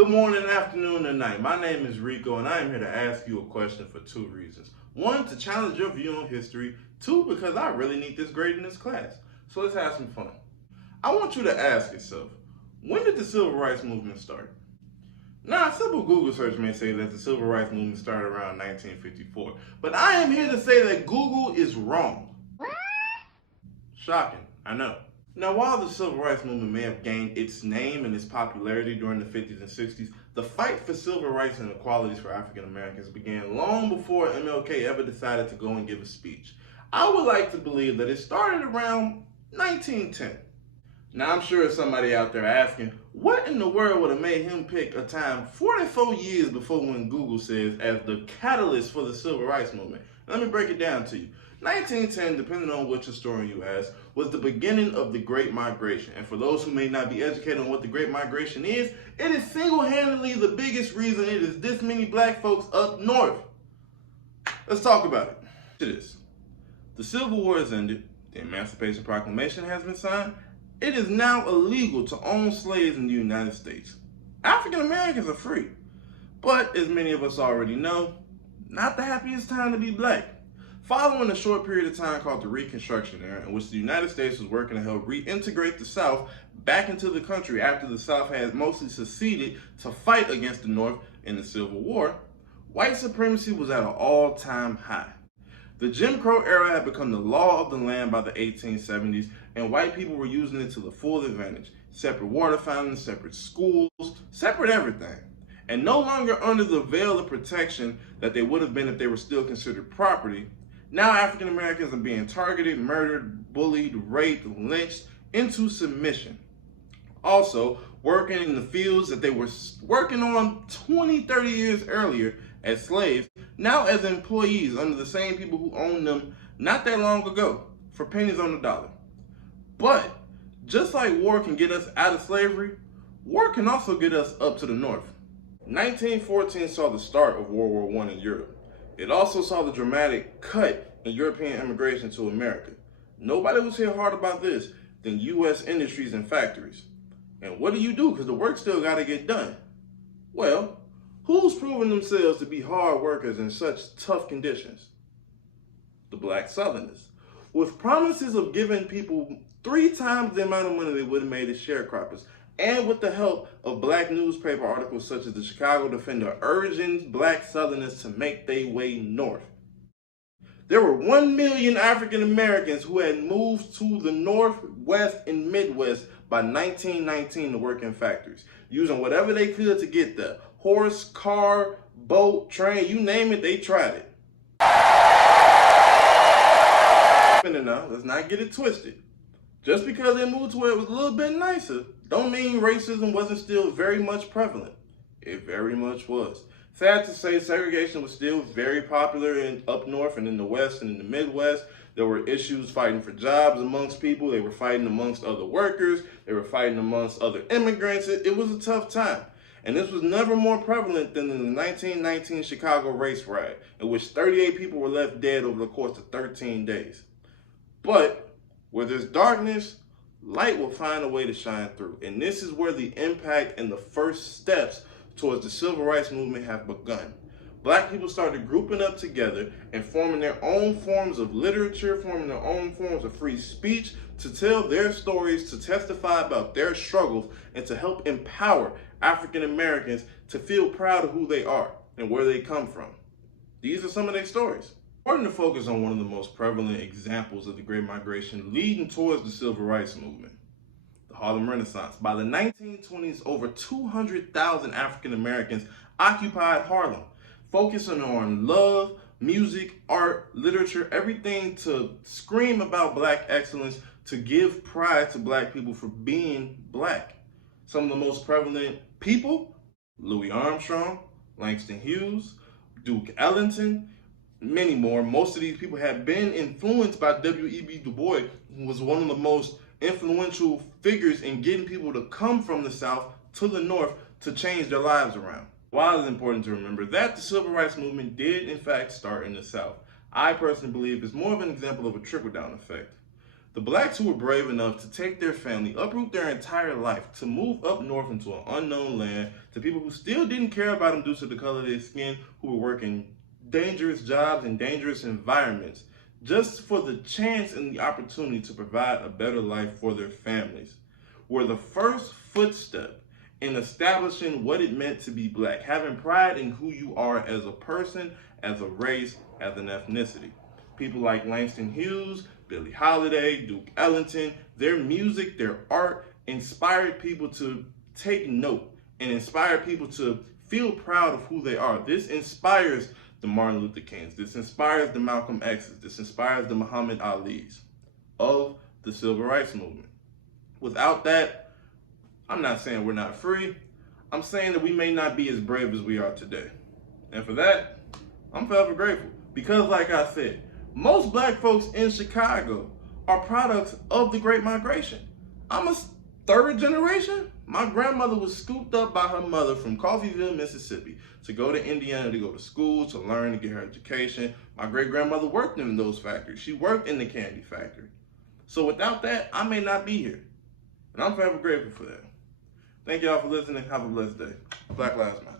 Good morning, afternoon, and night. My name is Rico, and I am here to ask you a question for two reasons. One, to challenge your view on history. Two, because I really need this grade in this class. So let's have some fun. I want you to ask yourself, when did the Civil Rights Movement start? Now, a simple Google search may say that the Civil Rights Movement started around 1954, but I am here to say that Google is wrong. Shocking, I know. Now, while the Civil Rights Movement may have gained its name and its popularity during the 50s and 60s, the fight for civil rights and equalities for African Americans began long before MLK ever decided to go and give a speech. I would like to believe that it started around 1910. Now, I'm sure somebody out there asking, what in the world would have made him pick a time 44 years before when Google says as the catalyst for the Civil Rights Movement? Let me break it down to you. 1910, depending on which historian you ask, was the beginning of the Great Migration. And for those who may not be educated on what the Great Migration is, it is single-handedly the biggest reason it is this many black folks up north. Let's talk about it. It is. The Civil War has ended. The Emancipation Proclamation has been signed. It is now illegal to own slaves in the United States. African Americans are free. But as many of us already know, not the happiest time to be black. Following a short period of time called the Reconstruction era, in which the United States was working to help reintegrate the South back into the country after the South had mostly seceded to fight against the North in the Civil War, white supremacy was at an all-time high. The Jim Crow era had become the law of the land by the 1870s, and white people were using it to the full advantage. Separate water fountains, separate schools, separate everything. And no longer under the veil of protection that they would have been if they were still considered property. Now African Americans are being targeted, murdered, bullied, raped, lynched into submission. Also, working in the fields that they were working on 20, 30 years earlier as slaves, now as employees under the same people who owned them not that long ago for pennies on the dollar. But just like war can get us out of slavery, war can also get us up to the north. 1914 saw the start of World War I in Europe. It also saw the dramatic cut in European immigration to America. Nobody was hit hard about this than U.S. industries and factories. And what do? Because the work still got to get done. Well, who's proven themselves to be hard workers in such tough conditions? The black Southerners. With promises of giving people 3 times the amount of money they would have made as sharecroppers, and with the help of black newspaper articles such as the Chicago Defender urging black Southerners to make their way north. There were 1 million African Americans who had moved to the North, West, and Midwest by 1919 to work in factories, using whatever they could to get there. Horse, car, boat, train, you name it, they tried it. Now, let's not get it twisted. Just because they moved to where it was a little bit nicer, don't mean racism wasn't still very much prevalent. It very much was. Sad to say, segregation was still very popular up north and in the West and in the Midwest. There were issues fighting for jobs amongst people. They were fighting amongst other workers. They were fighting amongst other immigrants. It was a tough time. And this was never more prevalent than in the 1919 Chicago race riot, in which 38 people were left dead over the course of 13 days. But where there's darkness, light will find a way to shine through. And this is where the impact and the first steps towards the Civil Rights Movement have begun. Black people started grouping up together and forming their own forms of literature, forming their own forms of free speech to tell their stories, to testify about their struggles, and to help empower African Americans to feel proud of who they are and where they come from. These are some of their stories. Important to focus on one of the most prevalent examples of the Great Migration leading towards the Civil Rights Movement, the Harlem Renaissance. By the 1920s, over 200,000 African Americans occupied Harlem, focusing on love, music, art, literature, everything to scream about black excellence, to give pride to black people for being black. Some of the most prevalent people: Louis Armstrong, Langston Hughes, Duke Ellington, many more. Most of these people had been influenced by W.E.B. Du Bois, who was one of the most influential figures in getting people to come from the South to the North to change their lives around. While it's important to remember that the Civil Rights Movement did in fact start in the South, I personally believe it's more of an example of a trickle-down effect. The blacks who were brave enough to take their family, uproot their entire life, to move up north into an unknown land, to people who still didn't care about them due to the color of their skin, who were working dangerous jobs and dangerous environments just for the chance and the opportunity to provide a better life for their families, were the first footstep in establishing what it meant to be black, having pride in who you are as a person, as a race, as an ethnicity. People like Langston Hughes, Billie Holiday, Duke Ellington, their music, their art inspired people to take note and inspired people to feel proud of who they are. This inspires the Martin Luther Kings. This inspires the Malcolm X's. This inspires the Muhammad Ali's of the Civil Rights Movement. Without that, I'm not saying we're not free. I'm saying that we may not be as brave as we are today. And for that, I'm forever grateful. Because like I said, most black folks in Chicago are products of the Great Migration. I'm a third generation. My grandmother was scooped up by her mother from Coffeyville, Mississippi, to go to Indiana to go to school, to learn, to get her education. My great-grandmother worked in those factories. she worked in the candy factory. So without that, I may not be here. And I'm forever grateful for that. Thank y'all for listening. Have a blessed day. Black Lives Matter.